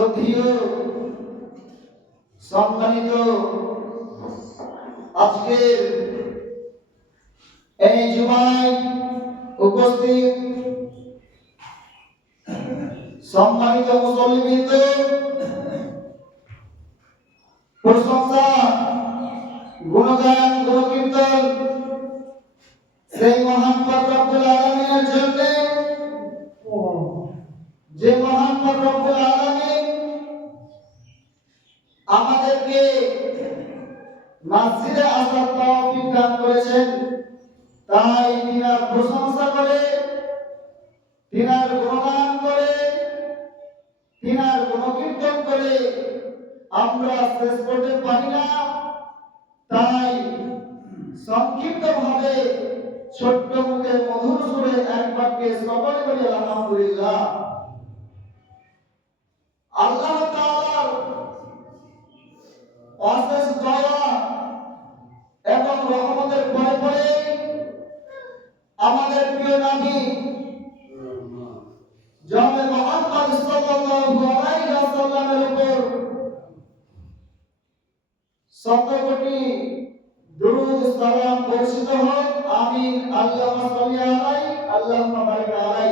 শ্রদ্ধেয় সম্মানিত আজকের এই জুমায় উপস্থিত সম্মানিত মুসল্লিবৃন্দ, প্রশংসা গুণগান গুণকীর্তন সেই মহান রব্বুল আলামিনের জন্য, যে মহান রব্বুল আলামিন আমাদেরকে মসজিদে আসার তৌফিক দান করেছেন। তাই তিনার প্রশংসা করে, তিনার গুণগান করে, তিনার গুণকীর্তন করে আমরা শেষ করতে পারি না। তাই সংক্ষিপ্ত ভাবে ছোট্ট মুখে মধুর সুরে এক বাক্যে সকলে বলি আলহামদুলিল্লাহ। আল্লাহ তাআলার অশেষ দয়া এবং রহমতের পরে পরে আমাদের প্রিয় নবী জনাবে মুহাম্মদ সাল্লাল্লাহু আলাইহি ওয়াসাল্লামের উপর শত কোটি দুরূদ সালাম বর্ষিত হোক। আমিন। আল্লাহুম্মা সাল্লি আলাইহি আল্লাহুম্মা বারিক আলাইহি।